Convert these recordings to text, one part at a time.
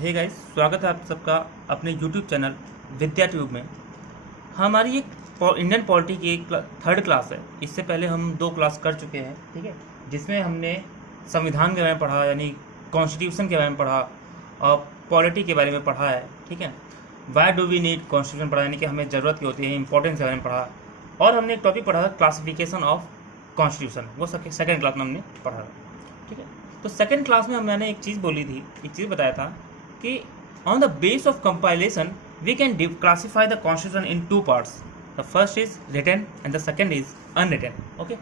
Hey guys, स्वागत है आप सबका अपने यूट्यूब चैनल विद्या ट्यूब में। हमारी एक इंडियन पॉलिटी की एक थर्ड क्लास है। इससे पहले हम 2 क्लास कर चुके हैं, ठीक है, जिसमें हमने संविधान के बारे में पढ़ा, यानी कॉन्स्टिट्यूशन के बारे में पढ़ा और पॉलिटी के बारे में पढ़ा है, ठीक है। Why do we need constitution पढ़ा, यानी कि हमें ज़रूरत की होती है, इंपॉर्टेंस के बारे में पढ़ा। और हमने एक टॉपिक पढ़ा था क्लासिफिकेशन ऑफ कॉन्स्टिट्यूशन, वो सेकेंड क्लास में हमने पढ़ा था, ठीक है। तो सेकेंड क्लास में मैंने एक चीज़ बोली थी, एक चीज़ बताया था कि on the base of compilation we can classify the constitution in 2 parts. The first is written and the second is unwritten. Okay,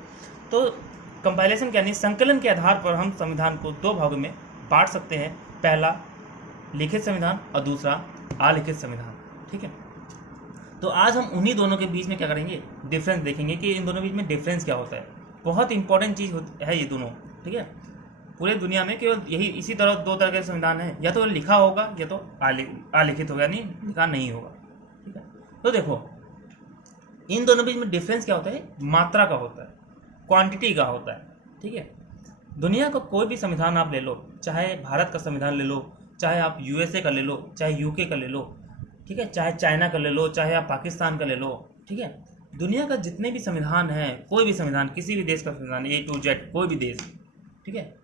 तो कंपाइलेशन यानी संकलन के आधार पर हम संविधान को 2 भागों में बांट सकते हैं। पहला लिखित संविधान और दूसरा अलिखित संविधान, ठीक है। तो आज हम उन्हीं दोनों के बीच में क्या करेंगे, डिफरेंस देखेंगे कि इन दोनों के बीच में डिफरेंस क्या होता है। बहुत इंपॉर्टेंट चीज़ है ये दोनों, ठीक है। पूरे दुनिया में केवल यही इसी तरह 2 तरह के संविधान है, या तो लिखा होगा या तो अलिखित होगा, यानी लिखा नहीं होगा, ठीक है। तो देखो इन दोनों बीच में डिफरेंस क्या होता है, मात्रा का होता है, क्वांटिटी का होता है, ठीक है। दुनिया का कोई भी संविधान आप ले लो, चाहे भारत का संविधान ले लो, चाहे आप यूएसए का ले लो, चाहे यूके का ले लो, ठीक है, चाहे चाइना का ले लो, चाहे आप पाकिस्तान का ले लो, ठीक है। दुनिया का जितने भी संविधान हैं, कोई भी संविधान, किसी भी देश का संविधान A to Z, कोई भी देश, ठीक है,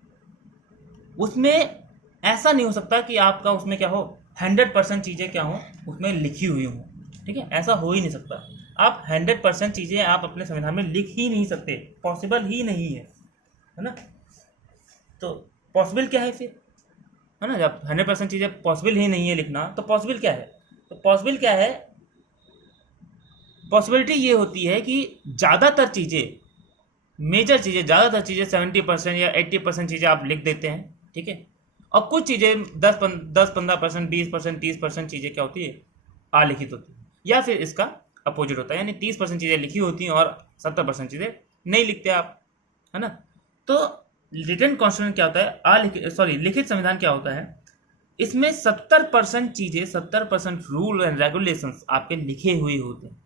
उसमें ऐसा नहीं हो सकता कि आपका उसमें क्या हो 100% चीज़ें क्या हो उसमें लिखी हुई हो, ठीक है। ऐसा हो ही नहीं सकता। आप 100% चीज़ें आप अपने संविधान में लिख ही नहीं सकते, पॉसिबल ही नहीं है ना। तो पॉसिबल क्या है फिर, है ना, जब 100% चीज़ें पॉसिबल ही नहीं है लिखना, तो पॉसिबल क्या है। तो पॉसिबल क्या है, पॉसिबिलिटी ये होती है कि ज़्यादातर चीज़ें, मेजर चीज़ें, ज़्यादातर चीज़ें 70% या 80% चीज़ें आप लिख देते हैं, ठीक है। और कुछ चीज़ें 10-15%, 20%, 30% चीज़ें क्या होती है, अलिखित होती है, या फिर इसका अपोजिट होता है, यानी 30% चीज़ें लिखी होती हैं और 70% चीज़ें नहीं लिखते आप, है ना। तो रिटन कॉन्स्टिट्यूशन क्या होता है, लिखित संविधान क्या होता है, इसमें 70% चीज़ें, 70% रूल एंड रेगुलेशंस आपके लिखे हुए होते हैं।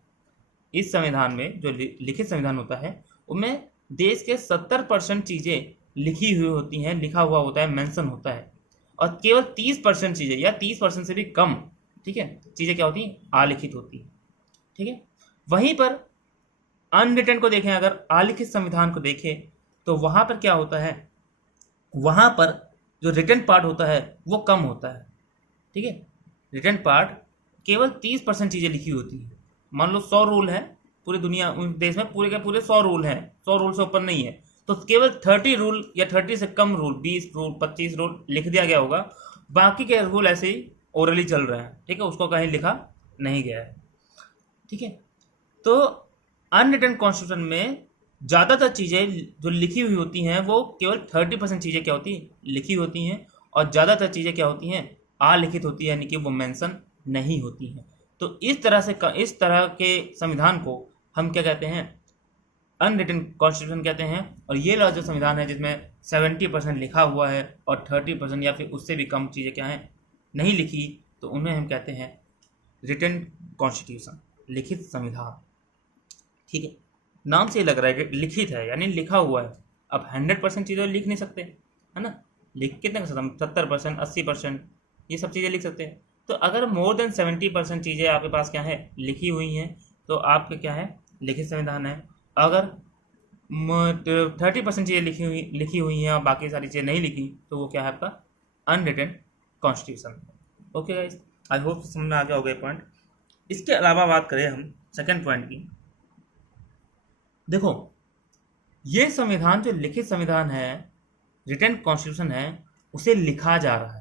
इस संविधान में जो लिखित संविधान होता है उनमें देश के 70% चीज़ें लिखी हुई होती हैं, लिखा हुआ होता है, मेंशन होता है। और केवल 30% चीज़ें या 30% से भी कम, ठीक है, चीज़ें क्या होती हैं, अलिखित होती हैं, ठीक है। वहीं पर अनरिटन को देखें, अगर अलिखित संविधान को देखें तो वहाँ पर क्या होता है, वहाँ पर जो रिटन पार्ट होता है वो कम होता है, ठीक है। रिटन पार्ट केवल 30% चीज़ें लिखी होती है। मान लो 100 रूल है पूरी दुनिया, देश में पूरे के पूरे 100 रूल हैं, 100 रूल से ऊपर नहीं है, तो केवल 30 रूल या 30 से कम रूल, 20 रूल, 25 रूल लिख दिया गया होगा। बाकी के रूल ऐसे ही ओरली चल रहे हैं, ठीक है, उसको कहीं लिखा नहीं गया है, ठीक है। तो अनरिटन कॉन्स्टिट्यूशन में ज़्यादातर चीज़ें जो लिखी हुई होती हैं वो केवल 30% चीज़ें क्या होती हैं, लिखी होती हैं, और ज़्यादातर चीज़ें क्या होती हैं, अलिखित होती है, यानी कि वो मेंशन नहीं होती हैं। तो इस तरह के संविधान को हम क्या कहते हैं, अनरिटन कॉन्स्टिट्यूशन कहते हैं। और ये वाला जो संविधान है जिसमें 70% लिखा हुआ है और 30% या फिर उससे भी कम चीज़ें क्या हैं, नहीं लिखी, तो उन्हें हम कहते हैं रिटन कॉन्स्टिट्यूशन, लिखित संविधान, ठीक है। नाम से ही लग रहा है लिखित है, यानी लिखा हुआ है। अब 100% चीज़ें लिख नहीं सकते, है ना, लिख कितने कर सकते हम, 70%, 80% ये सब चीज़ें लिख सकते हैं। तो अगर मोर देन 70% चीज़ें आपके पास क्या है, लिखी हुई हैं, तो आपके क्या है, लिखित संविधान है। अगर 30% चीज़ें लिखी हुई हैं और बाकी सारी चीज़ें नहीं लिखी, तो वो क्या है, आपका unwritten constitution. Okay guys, I hope समझ में आ गया होगा ये पॉइंट। इसके अलावा बात करें हम सेकेंड पॉइंट की, देखो ये संविधान जो लिखित संविधान है, रिटन कॉन्स्टिट्यूशन है, उसे लिखा जा रहा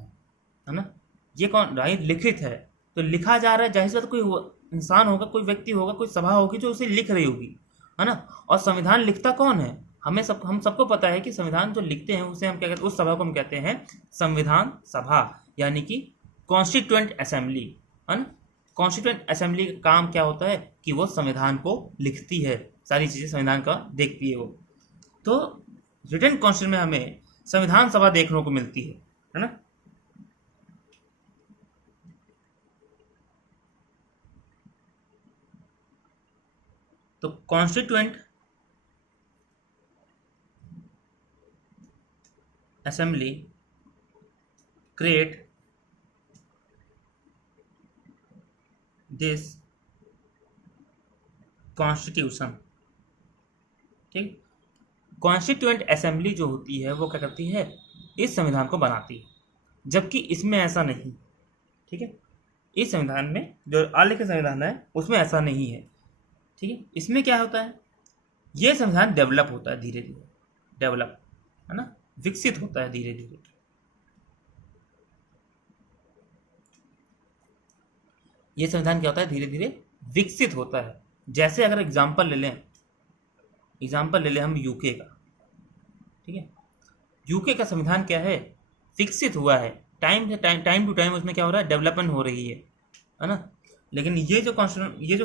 है ना। ये कौन राइट, लिखित है तो लिखा जा रहा है, जाहिर सी बात है कोई इंसान होगा, कोई व्यक्ति होगा, कोई सभा होगी जो उसे लिख रही होगी, है ना। और संविधान लिखता कौन है, हम सबको पता है कि संविधान जो लिखते हैं उसे हम क्या कहते हैं, उस सभा को हम कहते हैं संविधान सभा, यानी कि कॉन्स्टिट्यूएंट असेंबली, है ना। कॉन्स्टिट्यूएंट असेंबली का काम क्या होता है कि वो संविधान को लिखती है, सारी चीज़ें संविधान का देखती है वो। तो रिटन कॉन्स्टिट्यूशन में हमें संविधान सभा देखने को मिलती है ना। तो constituent assembly create this constitution, ठीक। कॉन्स्टिट्यूएंट असेंबली जो होती है वो क्या करती है, इस संविधान को बनाती है, जबकि इसमें ऐसा नहीं, ठीक है। इस संविधान में जो आलेखित संविधान है उसमें ऐसा नहीं है, ठीक है। इसमें क्या होता है, ये संविधान डेवलप होता है धीरे धीरे, डेवलप है ना, विकसित होता है धीरे धीरे। ये संविधान क्या होता है, धीरे धीरे विकसित होता है। जैसे अगर एग्जाम्पल ले लें हम यूके का, ठीक है। यूके का संविधान क्या है, विकसित हुआ है, टाइम टू टाइम उसमें क्या हो रहा है, डेवलपमेंट हो रही है ना। लेकिन ये जो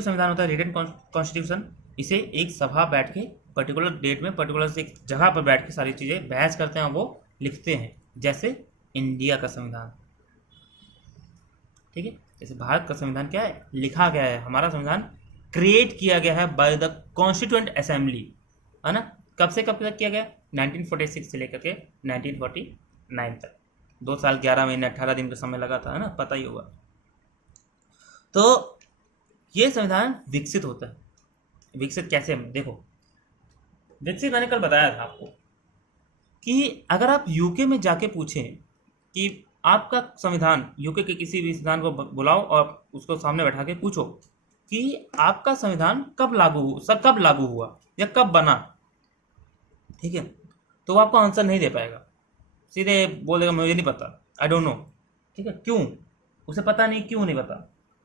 संविधान होता है, रिटन कॉन्स्टिट्यूशन, इसे एक सभा बैठ के पर्टिकुलर डेट में पर्टिकुलर एक जगह पर बैठ के सारी चीज़ें बहस करते हैं, वो लिखते हैं। जैसे इंडिया का संविधान, ठीक है। जैसे भारत का संविधान क्या है, लिखा गया है, हमारा संविधान क्रिएट किया गया है बाय द कॉन्स्टिट्यूएंट असेंबली, है ना। कब से कब तक किया गया, 1946 से लेकर के 1949 तक, 2 साल 11 महीने 18 दिन का समय लगा था, है ना, पता ही होगा। तो ये संविधान विकसित होता है। विकसित कैसे, देखो, विकसित मैंने कल बताया था आपको कि अगर आप यूके में जाके पूछें कि आपका संविधान, यूके के किसी भी संविधान को बुलाओ और उसको सामने बैठा के पूछो कि आपका संविधान कब लागू हुआ या कब बना, ठीक है, तो वो आपको आंसर नहीं दे पाएगा, सीधे बोल देगा मुझे नहीं पता, आई डोंट नो, ठीक है। क्यों, उसे पता नहीं, क्यों नहीं पता,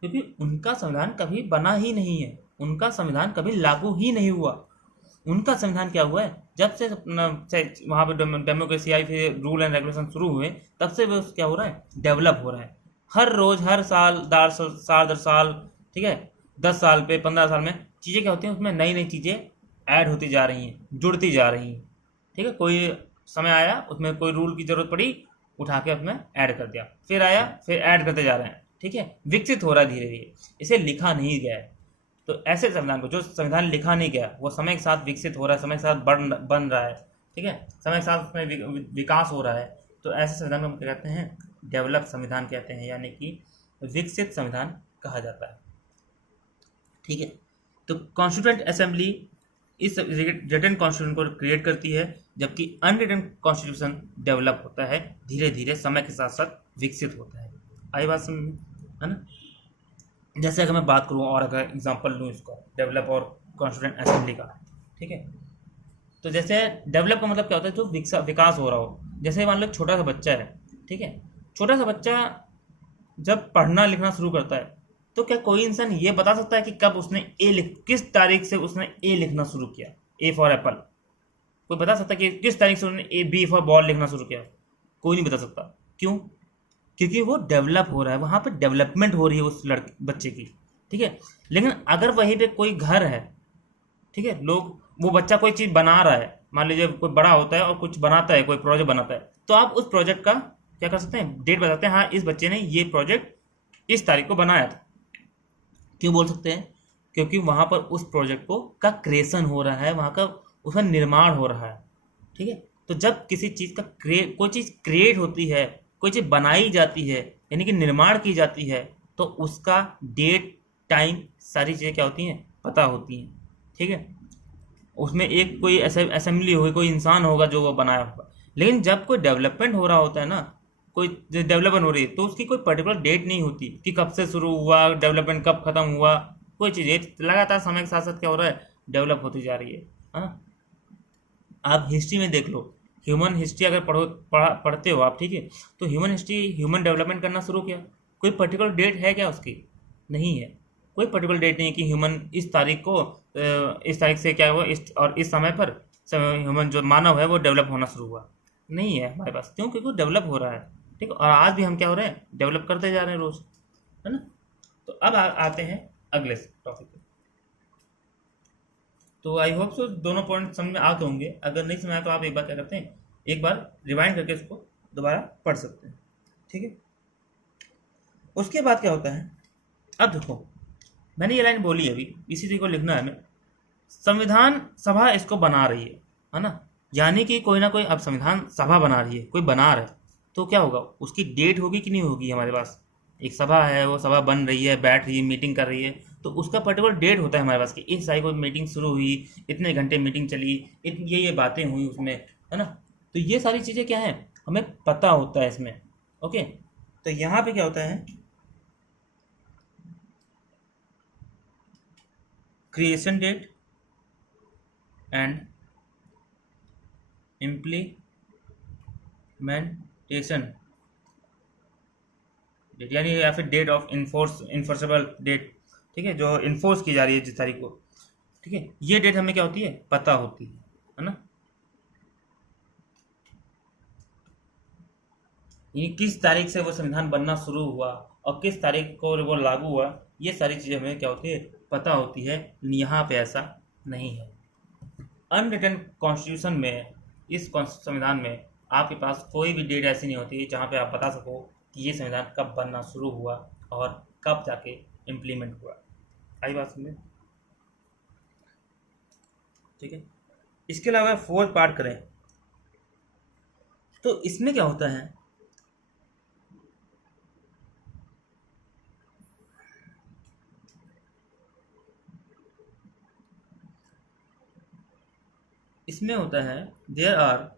क्योंकि उनका संविधान कभी बना ही नहीं है, उनका संविधान कभी लागू ही नहीं हुआ। उनका संविधान क्या हुआ है, जब से वहाँ पे डेमोक्रेसी आई, फिर रूल एंड रेगुलेशन शुरू हुए, तब से वो क्या हो रहा है, डेवलप हो रहा है। हर रोज, हर साल, साल दर साल, ठीक है, 10 साल पे 15 साल में चीज़ें क्या होती हैं, उसमें नई नई चीज़ें ऐड होती जा रही हैं, जुड़ती जा रही हैं, ठीक है। कोई समय आया, उसमें कोई रूल की जरूरत पड़ी, उठा के उसमें ऐड कर दिया, फिर आया, फिर ऐड करते जा रहे हैं, ठीक है। विकसित हो रहा है धीरे धीरे, इसे लिखा नहीं गया है। तो ऐसे संविधान को, जो संविधान लिखा नहीं गया, वो समय के साथ विकसित हो रहा है, समय के साथ बन रहा है, ठीक है, समय के साथ उसमें विकास हो रहा है, तो ऐसे संविधान को हम क्या कहते हैं, डेवलप संविधान कहते हैं, यानी कि विकसित संविधान कहा जाता है, ठीक है। तो कॉन्स्टिट्यूएंट असेंबली इस रिटन कॉन्स्टिट्यूशन को क्रिएट करती है, जबकि अनरिटन कॉन्स्टिट्यूशन डेवलप होता है धीरे धीरे, समय के साथ साथ विकसित होता है। आई बात समझ में, है ना। जैसे अगर मैं बात करूँ और अगर एग्जांपल लूँ इसका, डेवलप और कॉन्स्टिट्यूएंट असेंबली का, ठीक है। तो जैसे डेवलप का मतलब क्या होता है, जो विकास हो रहा हो। जैसे मान लो छोटा सा बच्चा है, ठीक है, छोटा सा बच्चा जब पढ़ना लिखना शुरू करता है, तो क्या कोई इंसान ये बता सकता है कि कब उसने किस तारीख से उसने ए लिखना शुरू किया, ए फॉर एप्पल? कोई बता सकता है कि किस तारीख से उसने ए, बी फॉर बॉल लिखना शुरू किया? कोई नहीं बता सकता। क्यों? क्योंकि वो डेवलप हो रहा है, वहाँ पे डेवलपमेंट हो रही है उस बच्चे की, ठीक है। लेकिन अगर वहीं पे कोई घर है, ठीक है, वो बच्चा कोई चीज़ बना रहा है, मान लीजिए कोई बड़ा होता है और कुछ बनाता है, कोई प्रोजेक्ट बनाता है, तो आप उस प्रोजेक्ट का क्या कर सकते हैं, डेट बताते हैं, हाँ इस बच्चे ने ये प्रोजेक्ट इस तारीख को बनाया था। क्यों बोल सकते हैं? क्योंकि वहाँ पर उस प्रोजेक्ट का क्रिएशन हो रहा है, वहाँ का उसका निर्माण हो रहा है, ठीक है। तो जब किसी चीज़ का कोई चीज़ क्रिएट होती है, कोई चीज़ बनाई जाती है, यानी कि निर्माण की जाती है, तो उसका डेट, टाइम, सारी चीज़ें क्या होती हैं, पता होती हैं, ठीक है। उसमें एक कोई असेंबली होगी, कोई इंसान होगा जो वो बनाया होगा। लेकिन जब कोई डेवलपमेंट हो रहा होता है ना, कोई डेवलपमेंट हो रही है, तो उसकी कोई पर्टिकुलर डेट नहीं होती कि कब से शुरू हुआ, डेवलपमेंट कब खत्म हुआ, कोई चीज़ लगातार समय के साथ साथ क्या हो रहा है, डेवलप होती जा रही है। हाँ, आप हिस्ट्री में देख लो, ह्यूमन हिस्ट्री अगर पढ़ते हो आप, ठीक है, तो ह्यूमन डेवलपमेंट करना शुरू किया, कोई पर्टिकुलर डेट है क्या उसकी? नहीं है, कोई पर्टिकुलर डेट नहीं है कि ह्यूमन इस तारीख को, इस तारीख से क्या हुआ, इस समय पर ह्यूमन जो मानव है वो डेवलप होना शुरू हुआ, नहीं है हमारे पास। क्यों? क्योंकि वो डेवलप हो रहा है, ठीक है। और आज भी हम क्या हो रहे हैं, डेवलप करते जा रहे हैं रोज, है ना। तो अब आते हैं अगले टॉपिक पे। तो आई होप सो दोनों पॉइंट समझ में आते होंगे। अगर नहीं समझ आया तो आप एक बार क्या करते हैं, एक बार रिवाइंड करके इसको दोबारा पढ़ सकते हैं, ठीक है। उसके बाद क्या होता है, अब देखो मैंने ये लाइन बोली अभी, इसी चीज को लिखना है हमें। संविधान सभा इसको बना रही है ना, यानी कि कोई ना कोई अब संविधान सभा बना रही है, कोई बना रहा है, तो क्या होगा, उसकी डेट होगी कि नहीं होगी हमारे पास? एक सभा है, वो सभा बन रही है, बैठ रही है, मीटिंग कर रही है, तो उसका पर्टिकुलर डेट होता है हमारे पास कि इस तारीख को मीटिंग शुरू हुई, इतने घंटे मीटिंग चली, ये बातें हुई उसमें, है ना। तो ये सारी चीज़ें क्या है, हमें पता होता है इसमें। ओके, तो यहाँ पे क्या होता है, creation date and implementation date, यानी या फिर डेट ऑफ इन्फोर्सेबल डेट, ठीक है, जो इन्फोर्स की जा रही है जिस तारीख को, ठीक है, ये डेट हमें क्या होती है, पता होती है ना। ये किस तारीख से वो संविधान बनना शुरू हुआ और किस तारीख को वो लागू हुआ, ये सारी चीज़ें हमें क्या होती है, पता होती है। यहाँ पे ऐसा नहीं है। अनरिटन कॉन्स्टिट्यूशन में, इस संविधान में आपके पास कोई भी डेट ऐसी नहीं होती जहाँ पे आप बता सको कि ये संविधान कब बनना शुरू हुआ और कब जाके इम्प्लीमेंट हुआ। आई बात समझे, ठीक है। इसके अलावा फोर्थ पार्ट करें तो इसमें क्या होता है, इसमें होता है there are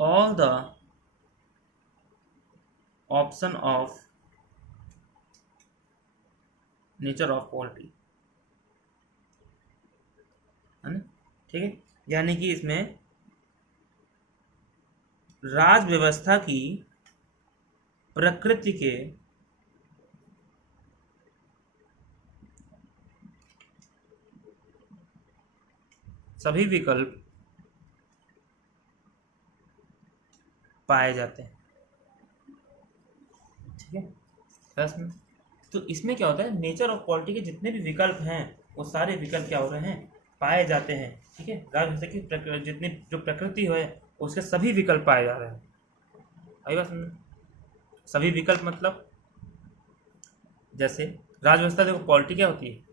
all the option of nature of polity, है ना, ठीक है। यानी कि इसमें राज व्यवस्था की प्रकृति के सभी विकल्प पाए जाते हैं, ठीक है। बस में तो इसमें क्या होता है, नेचर ऑफ पॉलिटी के जितने भी विकल्प हैं वो सारे विकल्प क्या हो रहे हैं, पाए जाते हैं, ठीक है। राजनीति की जितनी जो प्रकृति है उसके सभी विकल्प पाए जा रहे हैं। आई बात समझ, सभी विकल्प मतलब जैसे राजव्यवस्था, देखो पॉलिटी क्या होती है,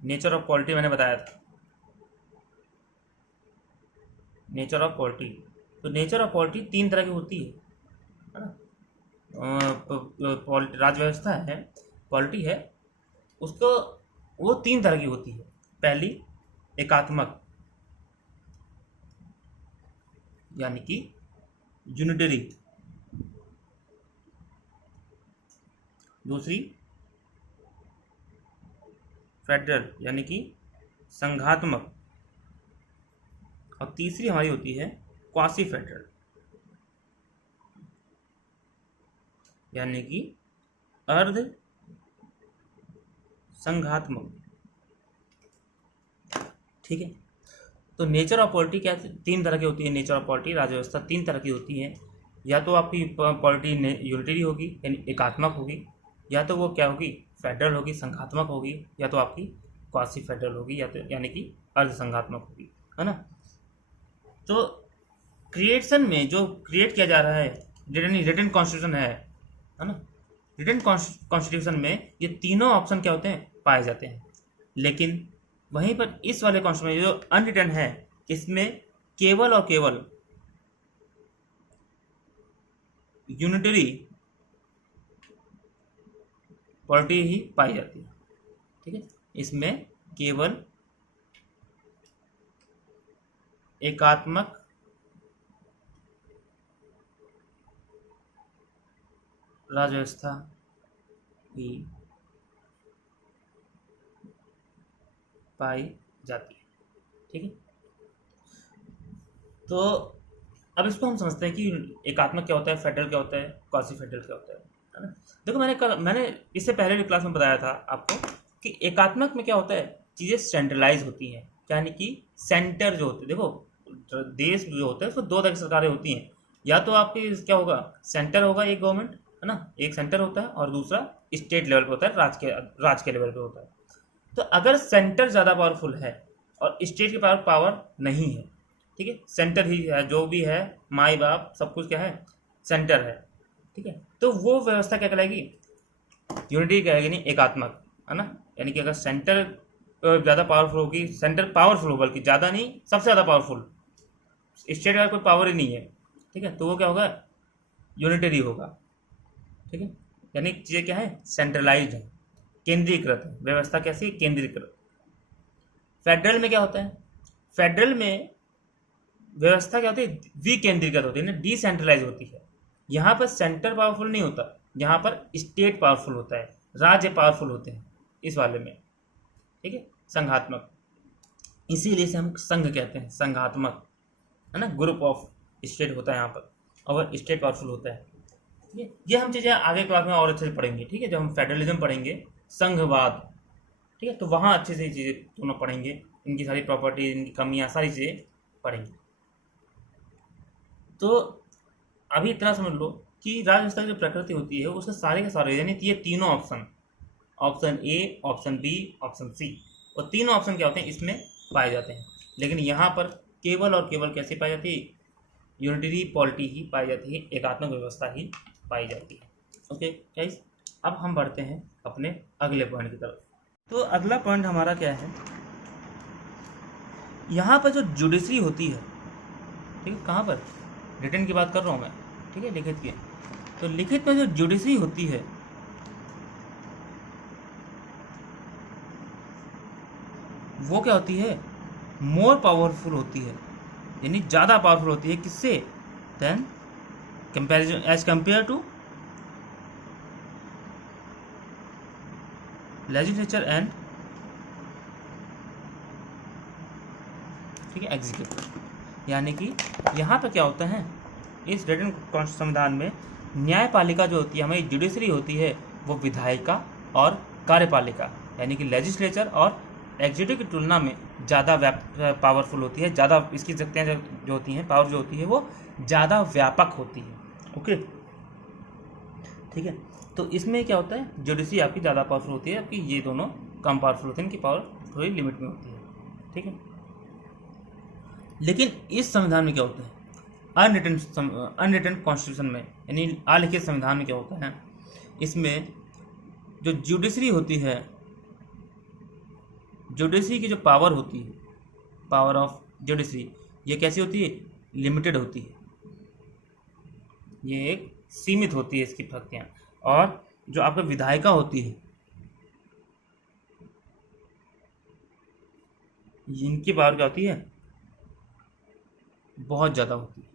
नेचर ऑफ पॉलिटी मैंने बताया था, नेचर ऑफ पॉलिटी। तो नेचर ऑफ पॉलिटी तीन तरह की होती है ना। राजव्यवस्था है, पॉलिटी है, उसको वो तीन तरह की होती है। पहली एकात्मक, यानी कि यूनिटरी। दूसरी फेडरल, यानी कि संघात्मक। और तीसरी हमारी होती है क्वासी फेडरल, यानी कि अर्ध संघात्मक, ठीक है। तो नेचर ऑफ पॉलिटी क्या तीन तरह की होती है, नेचर ऑफ पॉलिटी राजव्यवस्था तीन तरह की होती है। या तो आपकी पॉलिटी यूनिटरी होगी यानी एकात्मक होगी, या तो वो क्या होगी, फेडरल होगी, संघात्मक होगी, या तो आपकी क्वासी फेडरल होगी, या तो यानी कि अर्ध संघात्मक होगी, है ना। तो क्रिएशन में जो क्रिएट किया जा रहा है, रिटन कॉन्स्टिट्यूशन है ना। रिटन कॉन्स्टिट्यूशन में ये तीनों ऑप्शन क्या होते हैं, पाए जाते हैं। लेकिन वहीं पर इस वाले कॉन्स्टिट्यूशन में जो अनरिटन है, इसमें केवल और केवल यूनिटरी पॉलिटी ही पाई जाती है, ठीक है। इसमें केवल एकात्मक राजव्यवस्था ही पाई जाती है, ठीक है। तो अब इसको हम समझते हैं कि एकात्मक क्या होता है, फेडरल क्या होता है, क्वासी फेडरल क्या होता है ना। देखो मैंने इससे पहले भी क्लास में बताया था आपको कि एकात्मक में क्या होता है, चीज़ें सेंट्रलाइज होती हैं, यानी कि सेंटर जो होते हैं, देखो देश जो होता है उसको दो तरह की सरकारें होती हैं। या तो आपकी क्या होगा, सेंटर होगा एक गवर्नमेंट, है ना, एक सेंटर होता है, और दूसरा स्टेट लेवल पे होता है, राज के लेवल पे होता है। तो अगर सेंटर ज़्यादा पावरफुल है और स्टेट के पास पावर नहीं है, ठीक है, सेंटर ही है, जो भी है माई बाप सब कुछ क्या है, सेंटर है, ठीक है, तो वो व्यवस्था क्या कहलाएगी, यूनिटी कहलाएगी, नहीं एकात्मक, है ना। यानी कि अगर सेंटर ज़्यादा पावरफुल होगी, सेंटर पावरफुल हो बल्कि ज़्यादा नहीं, सबसे ज़्यादा पावरफुल, स्टेट का कोई पावर ही नहीं है, ठीक है, तो वो क्या होगा, यूनिटरी होगा। ठीक है, यानी चीज़ें क्या है, सेंट्रलाइज्ड है, केंद्रीकृत है, व्यवस्था कैसी है, केंद्रीकृत। फेडरल में क्या होता है, फेडरल में व्यवस्था क्या होती है, विकेंद्रीकृत होती है ना, डिसेंट्रलाइज होती है। यहाँ पर सेंटर पावरफुल नहीं होता, यहाँ पर स्टेट पावरफुल होता है, राज्य पावरफुल होते हैं इस वाले में, ठीक है, संघात्मक। इसीलिए से हम संघ कहते हैं, संघात्मक, है ना, ग्रुप ऑफ स्टेट होता है यहाँ पर, और स्टेट पावरफुल होता है। ठीक है, ये हम चीज़ें आगे क्लास में और अच्छे से पढ़ेंगे, ठीक है, जब हम फेडरलिज्म पढ़ेंगे, संघवाद, ठीक है, तो वहाँ अच्छे से चीज़ें दोनों पढ़ेंगे, इनकी सारी प्रॉपर्टी, इनकी कमियाँ, सारी चीज़ें पढ़ेंगे। तो अभी इतना समझ लो कि राज्य व्यवस्था की जो प्रकृति होती है उसके सारे के सारे, यानी ये तीनों option, option A, option B, option C, और तीनों ऑप्शन क्या होते हैं इसमें पाए जाते हैं। लेकिन यहाँ पर केवल और केवल कैसी पाई जाती है, यूनिटरी पॉलिटी ही पाई जाती है, एकात्मक व्यवस्था ही पाई जाती है। ओके गाइस, अब हम बढ़ते हैं अपने अगले पॉइंट की तरफ। तो अगला पॉइंट हमारा क्या है, यहाँ पर जो जुडिशरी होती है, ठीक है, कहाँ पर, रिटर्न की बात कर रहा हूँ मैं, ठीक है, लिखित की। तो लिखित में जो जुडिशरी होती है वो क्या होती है, मोर पावरफुल होती है, यानी ज़्यादा पावरफुल होती है, किससे, then comparison, as compare to legislature and, ठीक है, एग्जीक्यूटिव। यानी कि यहाँ पर क्या होता है, इस रिटर्न संविधान में न्यायपालिका जो होती है, हमारी जुडिशरी होती है, वो विधायिका और कार्यपालिका यानी कि लेजिस्लेचर और एग्जीक्यूटिव की तुलना में ज़्यादा पावरफुल होती है, ज़्यादा इसकी शक्तियाँ जो होती हैं, पावर जो होती है वो ज़्यादा व्यापक होती है। ओके, ठीक है, तो इसमें क्या होता है, जुडिशरी आपकी ज़्यादा पावरफुल होती है, आपकी ये दोनों कम पावरफुल होते हैं, इनकी पावर थोड़ी लिमिट में होती है। ठीक है, लेकिन इस संविधान में क्या होता है, अनरिटन कॉन्स्टिट्यूशन में, यानी अलिखित संविधान में क्या होता है, इसमें जो जुडिशरी होती है, जुडिशरी की जो पावर होती है, पावर ऑफ जुडिशरी, ये कैसी होती है, लिमिटेड होती है, ये एक सीमित होती है इसकी शक्तियाँ। और जो आपका विधायिका होती है, इनकी पावर क्या होती है, बहुत ज़्यादा होती है।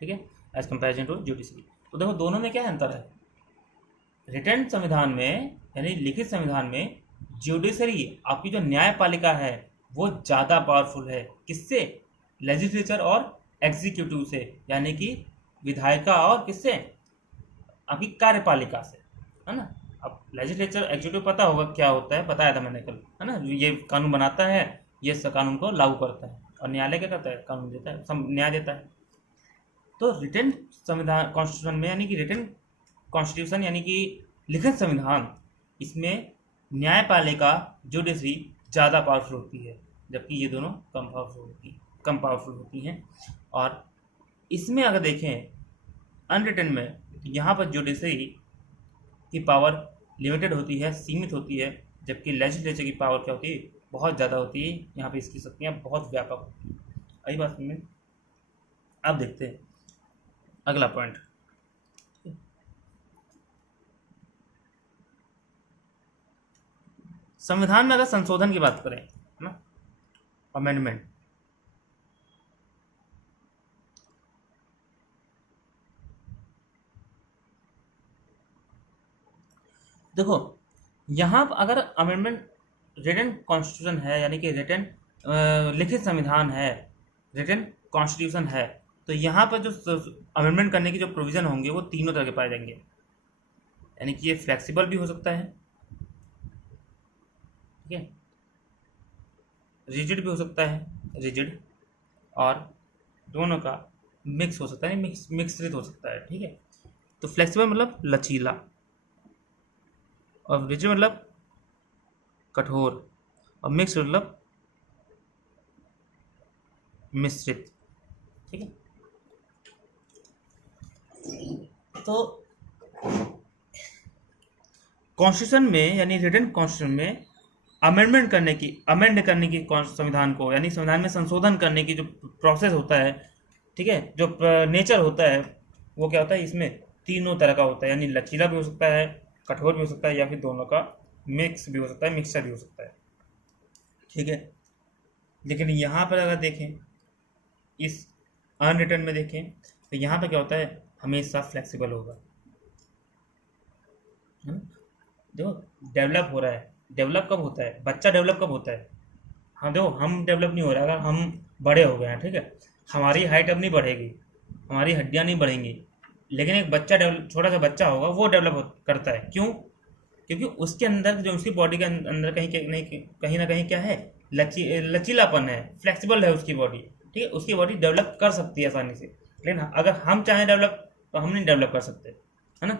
ठीक है, एज कंपेरिजन टू जुडिशरी। तो देखो दोनों में क्या अंतर है, रिटर्न संविधान में यानी लिखित संविधान में जुडिशरी, आपकी जो न्यायपालिका है वो ज़्यादा पावरफुल है, किससे, लेजिस्लेचर और एग्जीक्यूटिव से, यानी कि विधायिका और किससे, आपकी कार्यपालिका से, है ना। अब लेजिस्लेचर एग्जीक्यूटिव पता होगा क्या होता है, बताया था मैंने कल, है ना, ये कानून बनाता है, ये कानून को लागू करता है, और न्यायालय क्या करता है, कानून देता है, न्याय देता है। तो रिटर्न संविधान कॉन्स्टिट्यूशन में, यानी कि रिटर्न कॉन्स्टिट्यूशन यानी कि लिखित संविधान, इसमें न्यायपालिका जुडिशरी ज़्यादा पावरफुल होती है, जबकि ये दोनों कम पावरफुल होती हैं। और इसमें अगर देखें अनरिटन में, तो यहाँ पर जुडिशरी की पावर लिमिटेड होती है, सीमित होती है, जबकि लेजिस्लेचर की पावर क्या होती है, बहुत ज़्यादा होती है, यहाँ पे इसकी शक्तियाँ बहुत व्यापक होती हैं। आई बात में। अब देखते हैं अगला पॉइंट, संविधान में अगर संशोधन की बात करें, है ना, अमेंडमेंट, देखो यहाँ पर अगर अमेंडमेंट, रिटन कॉन्स्टिट्यूशन है, यानी कि रिटन लिखित संविधान है, रिटन कॉन्स्टिट्यूशन है, तो यहाँ पर जो अमेंडमेंट करने की जो प्रोविज़न होंगे वो तीनों तरह के पाए जाएंगे, यानी कि ये फ्लेक्सिबल भी हो सकता है, ठीक है, रिजिड भी हो सकता है, रिजिड, और दोनों का मिक्स हो सकता है, मिक्सरित हो सकता है। ठीक है, तो फ्लेक्सिबल मतलब लचीला, और रिजिड मतलब कठोर, और मिक्स मतलब मिश्रित। ठीक है, तो कॉन्स्टिट्यूशन में यानी रिटन कॉन्स्टिट्यूशन में अमेंड करने की संविधान को, यानी संविधान में संशोधन करने की जो प्रोसेस होता है, ठीक है, जो नेचर होता है वो क्या होता है, इसमें तीनों तरह का होता है, यानी लचीला भी हो सकता है, कठोर भी हो सकता है, या फिर दोनों का मिक्स भी हो सकता है, मिक्सचर भी हो सकता है। ठीक है, लेकिन यहाँ पर अगर देखें, इस अनरिटर्न में देखें, तो यहाँ पर क्या होता है, हमेशा फ्लेक्सिबल होगा। देखो, डेवलप हो रहा है, डेवलप कब होता है, बच्चा डेवलप कब होता है, हाँ देखो हम डेवलप नहीं हो रहा, अगर हम बड़े हो गए हैं, ठीक है, हमारी हाइट अब नहीं बढ़ेगी, हमारी हड्डियां नहीं बढ़ेंगी, लेकिन एक बच्चा डेवलप, छोटा सा बच्चा होगा, वो डेवलप करता है। क्यों? क्योंकि उसके अंदर जो, उसकी बॉडी के अंदर कहीं ना कहीं क्या है, लचीलापन है, फ्लेक्सिबल है उसकी बॉडी। ठीक है, उसकी बॉडी डेवलप कर सकती है आसानी से, लेकिन अगर हम चाहें डेवलप, तो हम नहीं डेवलप कर सकते, है ना।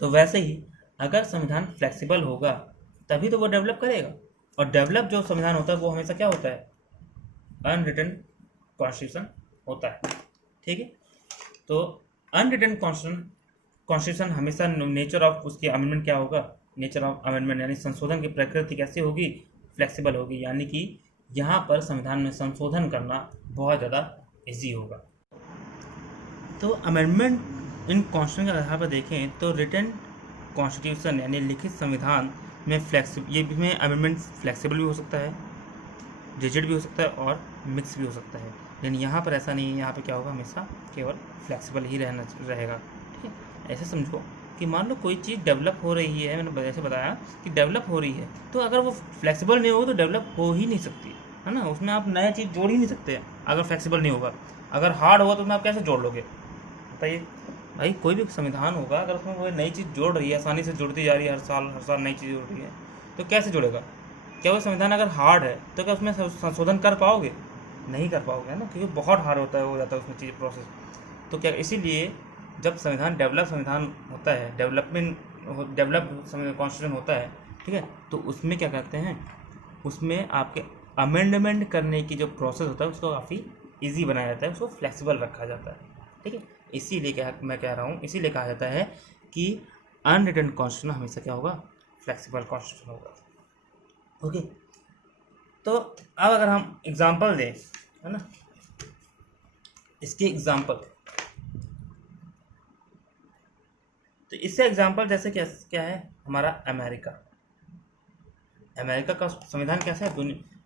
तो वैसे ही अगर संविधान फ्लेक्सिबल होगा, तभी तो वो डेवलप करेगा। और डेवलप जो संविधान होता है वो हमेशा क्या होता है, अनरिटन कॉन्स्टिट्यूशन होता है। ठीक है, तो अनरिटन कॉन्स्टिट्यूशन हमेशा नेचर ऑफ उसकी अमेंडमेंट क्या होगा, नेचर ऑफ अमेंडमेंट यानी संशोधन की प्रकृति कैसी होगी, फ्लेक्सिबल होगी, यानी कि यहाँ पर संविधान में संशोधन करना बहुत ज़्यादा इजी होगा। तो अमेंडमेंट इन कॉन्स्टिट्यूशन के आधार पर देखें तो रिटन कॉन्स्टिट्यूशन यानी लिखित संविधान में ये भी में अमेंडमेंट फ्लेक्सिबल भी हो सकता है, रिजिड भी हो सकता है और मिक्स भी हो सकता है। लेकिन यहाँ पर ऐसा नहीं है, यहाँ पे क्या होगा, हमेशा केवल फ्लेक्सिबल ही रहेगा। ठीक है, ऐसे समझो कि मान लो कोई चीज़ डेवलप हो रही है, मैंने जैसे बताया कि डेवलप हो रही है, तो अगर वो फ्लेक्सिबल नहीं होगा तो डेवलप हो ही नहीं सकती, है ना। उसमें आप नया चीज़ जोड़ ही नहीं सकते अगर फ्लेक्सिबल नहीं होगा। अगर हार्ड होगा तो उसमें आप कैसे जोड़ लोगे, बताइए भाई। कोई भी संविधान होगा, अगर उसमें वो नई चीज़ जोड़ रही है, आसानी से जुड़ती जा रही है, हर साल नई चीज़ जोड़ रही है, तो कैसे जुड़ेगा। क्या वो संविधान अगर हार्ड है तो क्या उसमें संशोधन कर पाओगे, नहीं कर पाओगे, है ना, क्योंकि बहुत हार्ड होता है, हो जाता है उसमें चीज़ प्रोसेस। तो क्या इसीलिए जब संविधान संविधान होता है, डेवलप कॉन्स्टिट्यूशन होता है, ठीक है, तो उसमें क्या करते हैं, उसमें आपके अमेंडमेंट करने की जो प्रोसेस होता है उसको काफ़ी ईजी बनाया जाता है, उसको फ्लेक्सिबल रखा जाता है। ठीक है, इसीलिए मैं कह रहा हूँ, इसीलिए कहा जाता है कि अनरिटन कॉन्स्टिट्यूशन हमेशा क्या होगा, फ्लेक्सिबल कॉन्स्टिट्यूशन होगा। ओके, तो अब अगर हम एग्जांपल दें, है ना, इसके एग्जांपल, तो इससे एग्जांपल जैसे क्या है, हमारा अमेरिका का संविधान कैसा है,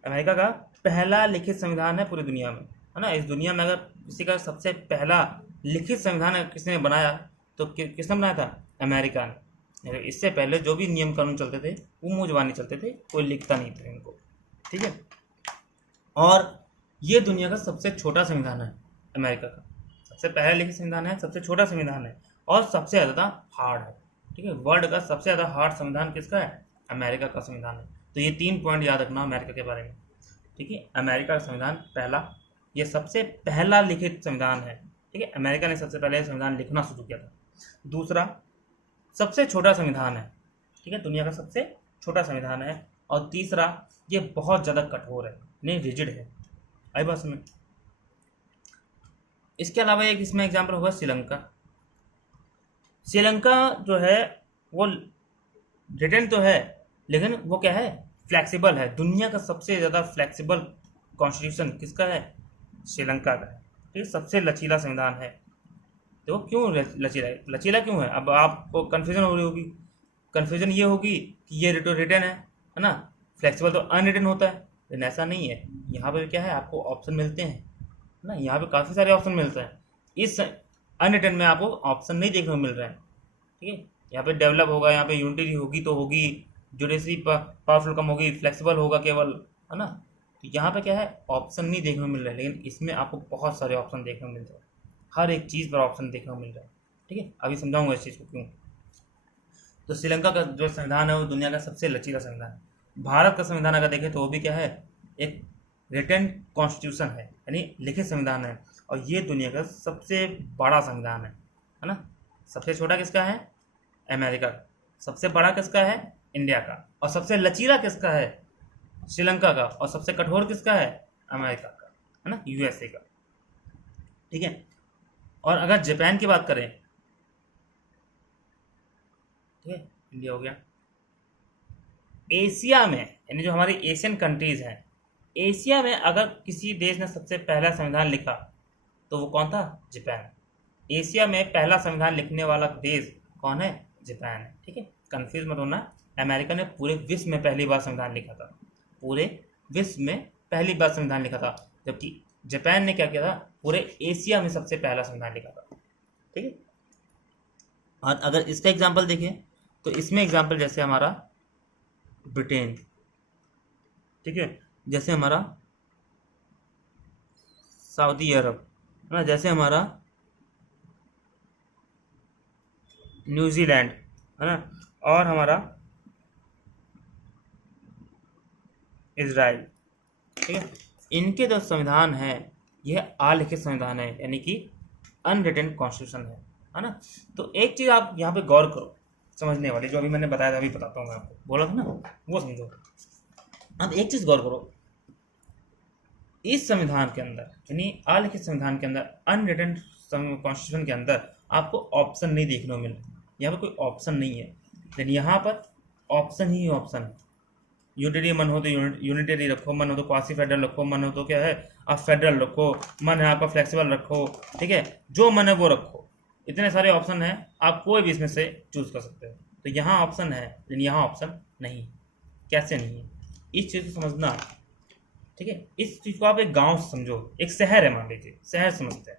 अमेरिका का पहला लिखित संविधान है पूरी दुनिया में, है ना। इस दुनिया में अगर किसी का सबसे पहला लिखित संविधान किसने बनाया, तो किसने बनाया था, अमेरिका ने। इससे पहले जो भी नियम कानून चलते थे वो मुंह जुबानी चलते थे, कोई लिखता नहीं था इनको। ठीक है, और ये दुनिया का सबसे छोटा संविधान है, अमेरिका का सबसे पहला लिखित संविधान है, सबसे छोटा संविधान है, और सबसे ज़्यादा हार्ड है। ठीक है, वर्ल्ड का सबसे ज़्यादा हार्ड संविधान किसका है, अमेरिका का संविधान है। तो ये 3 पॉइंट याद रखना अमेरिका के बारे में। ठीक है, अमेरिका का संविधान पहला, ये सबसे पहला लिखित संविधान है। ठीक है, अमेरिका ने सबसे पहले संविधान लिखना शुरू किया था। दूसरा, सबसे छोटा संविधान है। ठीक है, दुनिया का सबसे छोटा संविधान है। और तीसरा, ये बहुत ज़्यादा कठोर है, नहीं रिजिड है। आई बात समझ। इसके अलावा एक इसमें एग्जाम्पल होगा श्रीलंका। श्रीलंका जो है वो रिटन तो है, लेकिन वो क्या है, फ्लेक्सिबल है। दुनिया का सबसे ज़्यादा फ्लेक्सिबल कॉन्स्टिट्यूशन किसका है, श्रीलंका का है। ठीक, सबसे लचीला संविधान है। देखो क्यों लचीला है, लचीला क्यों है। अब आपको कन्फ्यूजन हो रही होगी, कन्फ्यूजन ये होगी कि ये रिटन है ना, फ्लेक्सिबल तो अनरिटन होता है, लेकिन ऐसा नहीं है। यहाँ पे क्या है, आपको ऑप्शन मिलते हैं ना, यहाँ पे काफ़ी सारे ऑप्शन मिलते हैं। इस अनरिटन में आपको ऑप्शन नहीं देखने को मिल रहा है। ठीक है, यहाँ पे डेवलप होगा, यहाँ पे यूनिटी होगी तो होगी, जुडिशरी पावरफुल कम होगी, फ्लेक्सिबल होगा केवल, है ना। तो यहाँ पे क्या है, ऑप्शन नहीं देखने को मिल रहा है, लेकिन इसमें आपको बहुत सारे ऑप्शन देखने को मिल रहे हैं, हर एक चीज़ पर ऑप्शन देखने को मिल रहा है। ठीक है, अभी समझाऊंगा इस चीज़ को क्यों। तो श्रीलंका का जो संविधान है वो दुनिया का सबसे लचीला संविधान है। भारत का संविधान अगर देखें तो वो भी क्या है, एक रिटन कॉन्स्टिट्यूशन है, यानी लिखित संविधान है, और ये दुनिया का सबसे बड़ा संविधान है ना। सबसे छोटा किसका है, अमेरिका का। सबसे बड़ा किसका है, इंडिया का। और सबसे लचीला किसका है, श्रीलंका का। और सबसे कठोर किसका है, अमेरिका का, है ना, यूएसए का। ठीक है, और अगर जापान की बात करें, ठीक है, इंडिया हो गया। एशिया में, यानी जो हमारी एशियन कंट्रीज हैं, एशिया में अगर किसी देश ने सबसे पहला संविधान लिखा तो वो कौन था, जापान। एशिया में पहला संविधान लिखने वाला देश कौन है? जापान है। ठीक है, कंफ्यूज मत होना। अमेरिका ने पूरे विश्व में पहली बार संविधान लिखा था, पूरे विश्व में पहली बार संविधान लिखा था, जबकि जापान ने क्या किया था? पूरे एशिया में सबसे पहला संविधान लिखा था। ठीक है, और अगर इसका एग्जाम्पल देखें तो इसमें एग्जाम्पल जैसे हमारा ब्रिटेन, ठीक है, जैसे हमारा सऊदी अरब है ना, जैसे हमारा न्यूजीलैंड है ना, और हमारा इजराइल। ठीक है, इनके जो संविधान है यह अलिखित संविधान है, यानी कि अनरिटन कॉन्स्टिट्यूशन है ना। तो एक चीज़ आप यहाँ पे गौर करो, समझने वाली, जो अभी मैंने बताया था, अभी बताता हूँ मैं आपको, बोला था ना, वो समझो। अब एक चीज़ गौर करो, इस संविधान के अंदर, यानी अलिखित संविधान के अंदर, अनरिटन कॉन्स्टिट्यूशन के अंदर आपको ऑप्शन नहीं देखने को मिल रहा, यहाँ पर कोई ऑप्शन नहीं है, लेकिन यहाँ पर ऑप्शन ही ऑप्शन है। यूनिटरी मन हो तो यूनिटरी रखो, मन हो तो क्वासी फेडरल रखो, मन हो तो क्या है आप फेडरल रखो, मन है आपका फ्लेक्सिबल रखो। ठीक है, जो मन है वो रखो, इतने सारे ऑप्शन हैं, आप कोई भी इसमें से चूज कर सकते हो। तो यहाँ ऑप्शन है लेकिन यहाँ ऑप्शन नहीं। कैसे नहीं है, इस चीज़ को समझना। ठीक है, इस चीज़ को आप एक गांव समझो, एक शहर है, मान लीजिए शहर समझते हैं।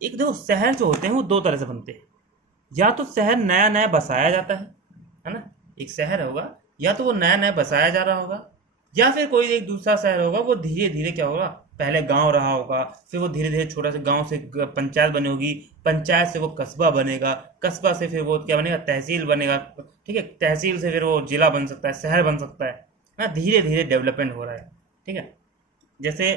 एक देखो, शहर जो होते हैं वो दो तरह से बनते हैं, या तो शहर नया नया बसाया जाता है ना, एक शहर होगा या तो वो नया नया बसाया जा रहा होगा, या फिर कोई एक दूसरा शहर होगा वो धीरे धीरे क्या होगा, पहले गांव रहा होगा, फिर वो धीरे धीरे छोटा सा गांव से पंचायत बनी होगी, पंचायत से वो कस्बा बनेगा, कस्बा से फिर वो क्या बनेगा, तहसील बनेगा। ठीक है, तहसील से फिर वो जिला बन सकता है, शहर बन सकता है ना, धीरे धीरे डेवलपमेंट हो रहा है। ठीक है, जैसे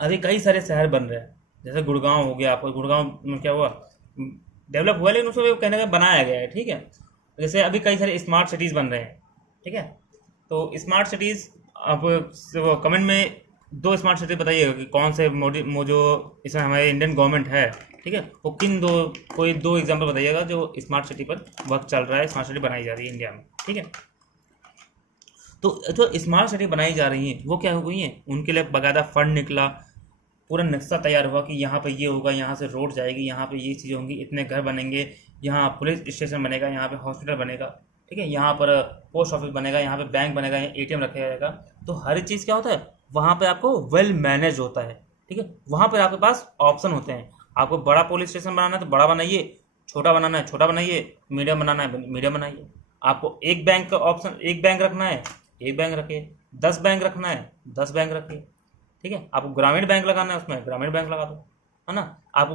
अभी कई सारे शहर बन रहे हैं, जैसे गुड़गांव हो गया, आपको गुड़गांव में क्या हुआ, डेवलप हुआ, लेकिन उसको कहने का बनाया गया है। ठीक है, जैसे अभी कई सारे स्मार्ट सिटीज़ बन रहे हैं। ठीक है, तो स्मार्ट सिटीज़ आप कमेंट में दो स्मार्ट सिटी बताइएगा कि कौन से जो इसमें हमारे इंडियन गवर्नमेंट है, ठीक है, वो किन दो, कोई दो एग्जांपल बताइएगा जो स्मार्ट सिटी पर वर्क चल रहा है, स्मार्ट सिटी बनाई जा रही है इंडिया में। ठीक है, तो जो स्मार्ट सिटी बनाई जा रही हैं वो क्या हो गई हैं, उनके लिए बाकायदा फंड निकला, पूरा नक्शा तैयार हुआ कि यहाँ पे ये होगा, यहाँ से रोड जाएगी, यहाँ पे ये चीज़ें होंगी, इतने घर बनेंगे, यहाँ पुलिस स्टेशन बनेगा, यहाँ पे हॉस्पिटल बनेगा। ठीक है, यहाँ पर पोस्ट ऑफिस बनेगा, यहाँ पे बैंक बनेगा, यहाँ एटीएम रखा जाएगा। तो हर चीज़ क्या होता है, वहाँ पे आपको वेल मैनेज होता है। ठीक है, वहाँ पर आपके पास ऑप्शन होते हैं, आपको बड़ा पुलिस स्टेशन बनाना है तो बड़ा बनाइए, छोटा बनाना है छोटा बनाइए, मीडियम बनाना है मीडियम बनाइए। आपको एक बैंक का ऑप्शन, एक बैंक रखना है एक बैंक रखिए, 10 बैंक रखना है 10 बैंक रखिए। ठीक है, आपको ग्रामीण बैंक लगाना है उसमें ग्रामीण बैंक लगा दो, है ना। आपको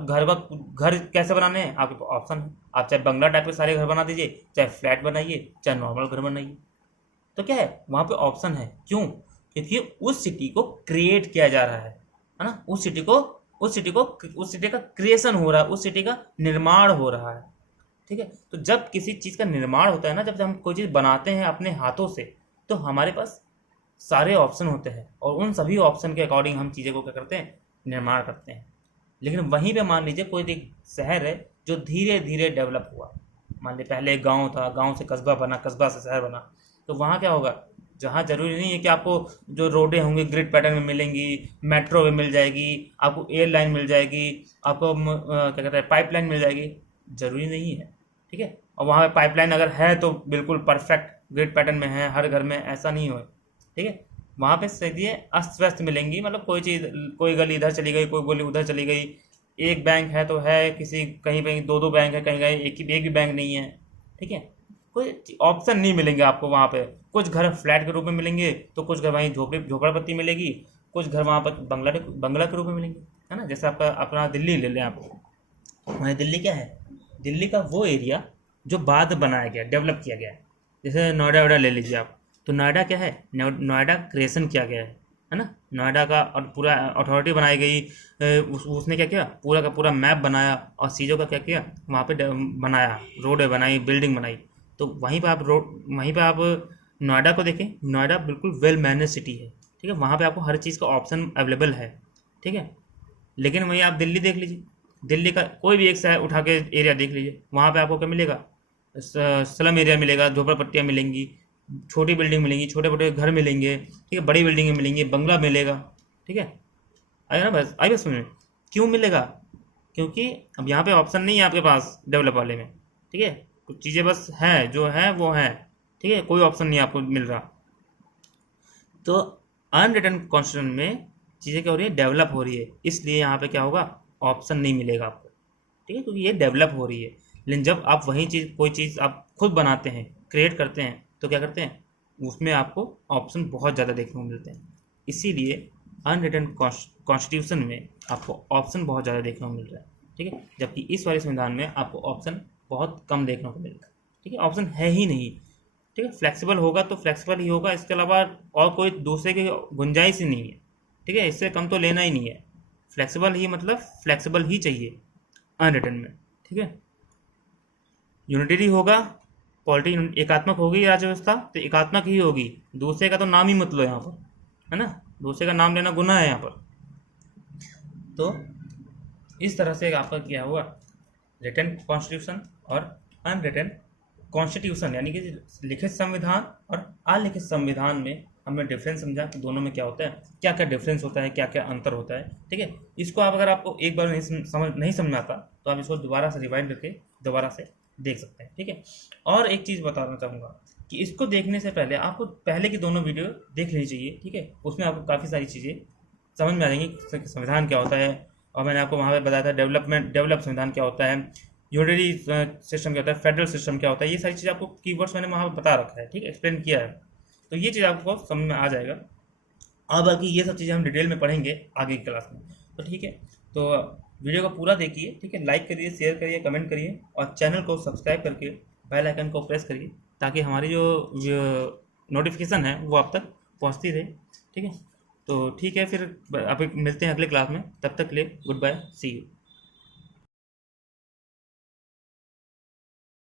घर कैसे बनाने हैं, आपके पास ऑप्शन है, आप चाहे बंगला टाइप के सारे घर बना दीजिए, चाहे फ्लैट बनाइए, चाहे नॉर्मल घर बनाइए। तो क्या है, वहाँ पे ऑप्शन है। क्यों? क्योंकि उस सिटी को क्रिएट किया जा रहा है ना, उस सिटी का क्रिएशन हो रहा है, उस सिटी का निर्माण हो रहा है। ठीक है, तो जब किसी चीज़ का निर्माण होता है ना, जब हम कोई चीज़ बनाते हैं अपने हाथों से, तो हमारे पास सारे ऑप्शन होते हैं, और उन सभी ऑप्शन के अकॉर्डिंग हम चीज़ें को क्या करते हैं, निर्माण करते हैं। लेकिन वहीं पे मान लीजिए कोई एक शहर है जो धीरे धीरे डेवलप हुआ, मान लीजिए पहले गांव था, गांव से कस्बा बना, कस्बा से शहर बना, तो वहाँ क्या होगा, जहाँ जरूरी नहीं है कि आपको जो रोडें होंगी ग्रिड पैटर्न में मिलेंगी, मेट्रो में मिल जाएगी, आपको एयरलाइन मिल जाएगी, आपको क्या कहते हैं पाइपलाइन मिल जाएगी, जरूरी नहीं है। ठीक है, और वहाँ पे पाइपलाइन अगर है तो बिल्कुल परफेक्ट ग्रिड पैटर्न में है हर घर में, ऐसा नहीं हो। ठीक है, वहाँ पे चीज़ें अस्त व्यस्त मिलेंगी, मतलब कोई चीज़, कोई गली इधर चली गई, कोई गली उधर चली गई, एक बैंक है तो है, किसी कहीं पे दो बैंक है, कहीं कहीं एक भी बैंक नहीं है। ठीक है, कोई ऑप्शन नहीं मिलेंगे आपको वहाँ पे। कुछ घर फ्लैट के रूप में मिलेंगे, तो कुछ घर वहीं झोपड़पट्टी मिलेगी, कुछ घर वहाँ पर बंगला के रूप में मिलेंगे, है ना। जैसे आपका अपना दिल्ली ले लें आप, हमारी दिल्ली क्या है, दिल्ली का वो एरिया जो बाद बनाया गया, डेवलप किया गया है। जैसे नोएडा वोएडा ले लीजिए आप, तो नोएडा क्या है, नोएडा क्रिएशन किया गया है ना। नोएडा का और पूरा अथॉरिटी बनाई गई, उसने क्या किया, पूरा का पूरा मैप बनाया और चीज़ों का क्या किया, वहाँ पे बनाया, रोडें बनाई, बिल्डिंग बनाई। तो वहीं पे आप नोएडा को देखें, नोएडा बिल्कुल वेल मैनेज सिटी है। ठीक है, वहाँ पे आपको हर चीज़ का ऑप्शन अवेलेबल है। ठीक है, लेकिन वहीं आप दिल्ली देख लीजिए, दिल्ली का कोई भी एक शहर उठा के एरिया देख लीजिए, वहाँ पे आपको क्या मिलेगा, स्लम एरिया मिलेगा, झोपड़पट्टियाँ मिलेंगी, छोटी बिल्डिंग मिलेंगी, छोटे छोटे घर मिलेंगे। ठीक है, बड़ी बिल्डिंगें मिलेंगी, बंगला मिलेगा। ठीक है, आया ना, बस आई बस समझ में। क्यों मिलेगा, क्योंकि अब यहाँ पे ऑप्शन नहीं है आपके पास डेवलप वाले में, ठीक है। कुछ चीज़ें बस है, जो है वो है, ठीक है, कोई ऑप्शन नहीं आपको मिल रहा। तो अनरिटन कॉन्स्टिट्यूशन में चीज़ें क्या हो रही है, डेवलप हो रही है, इसलिए यहाँ पे क्या होगा, ऑप्शन नहीं मिलेगा आपको, ठीक है, क्योंकि ये डेवलप हो रही है। लेकिन जब आप वही चीज़, कोई चीज़ आप खुद बनाते हैं, क्रिएट करते हैं, तो क्या करते हैं, उसमें आपको ऑप्शन बहुत ज़्यादा देखने को मिलते हैं। इसीलिए अनरिटन कॉन्स्टिट्यूशन में आपको ऑप्शन बहुत ज़्यादा देखने को मिल रहा है, ठीक है, जबकि इस वाले संविधान में आपको ऑप्शन बहुत कम देखने को मिल रहा है, ठीक है, ऑप्शन है ही नहीं, ठीक है। फ्लेक्सिबल होगा तो फ्लेक्सिबल ही होगा, इसके अलावा और कोई दूसरे की गुंजाइश ही नहीं है, ठीक है, इससे कम तो लेना ही नहीं है। फ्लेक्सिबल ही मतलब फ्लेक्सिबल ही चाहिए अनरिटन में, ठीक है। यूनिटरी होगा, पॉलिटी एकात्मक होगी राज्य व्यवस्था, तो एकात्मक ही होगी, दूसरे का तो नाम ही मत लो यहाँ पर, है ना, दूसरे का नाम लेना गुनाह है यहाँ पर। तो इस तरह से आपका क्या हुआ, रिटन कॉन्स्टिट्यूशन और अनरिटन कॉन्स्टिट्यूशन, यानी कि लिखित संविधान और अलिखित संविधान में हमने डिफरेंस समझा कि दोनों में क्या होता है, क्या क्या डिफरेंस होता है, क्या क्या अंतर होता है, ठीक है। इसको आप, अगर आपको एक बार नहीं समझ में आता, तो आप इसको दोबारा से रिवाइंड करके दोबारा से देख सकते हैं, ठीक है। और एक चीज़ बताना चाहूँगा कि इसको देखने से पहले आपको पहले की दोनों वीडियो देख लेनी चाहिए, ठीक है, उसमें आपको काफ़ी सारी चीज़ें समझ में आ जाएंगी कि संविधान क्या होता है, और मैंने आपको वहाँ पे बताया था डेवलप संविधान क्या होता है, यूनिटरी सिस्टम क्या होता है, फेडरल सिस्टम क्या होता है, ये सारी चीज़ आपको कीवर्ड्स मैंने वहाँ पे बता रखा है, ठीक है, एक्सप्लेन किया है, तो ये चीज़ आपको समझ में आ जाएगा। और बाकी ये सब चीज़ें हम डिटेल में पढ़ेंगे आगे की क्लास में, तो ठीक है। तो वीडियो को पूरा देखिए, ठीक है, लाइक करिए, शेयर करिए, कमेंट करिए, और चैनल को सब्सक्राइब करके बेल आइकन को प्रेस करिए, ताकि हमारी जो नोटिफिकेशन है वो आप तक पहुँचती रहे, ठीक है। तो ठीक है, फिर आप मिलते हैं अगले क्लास में, तब तक के लिए गुड बाय, सी यू।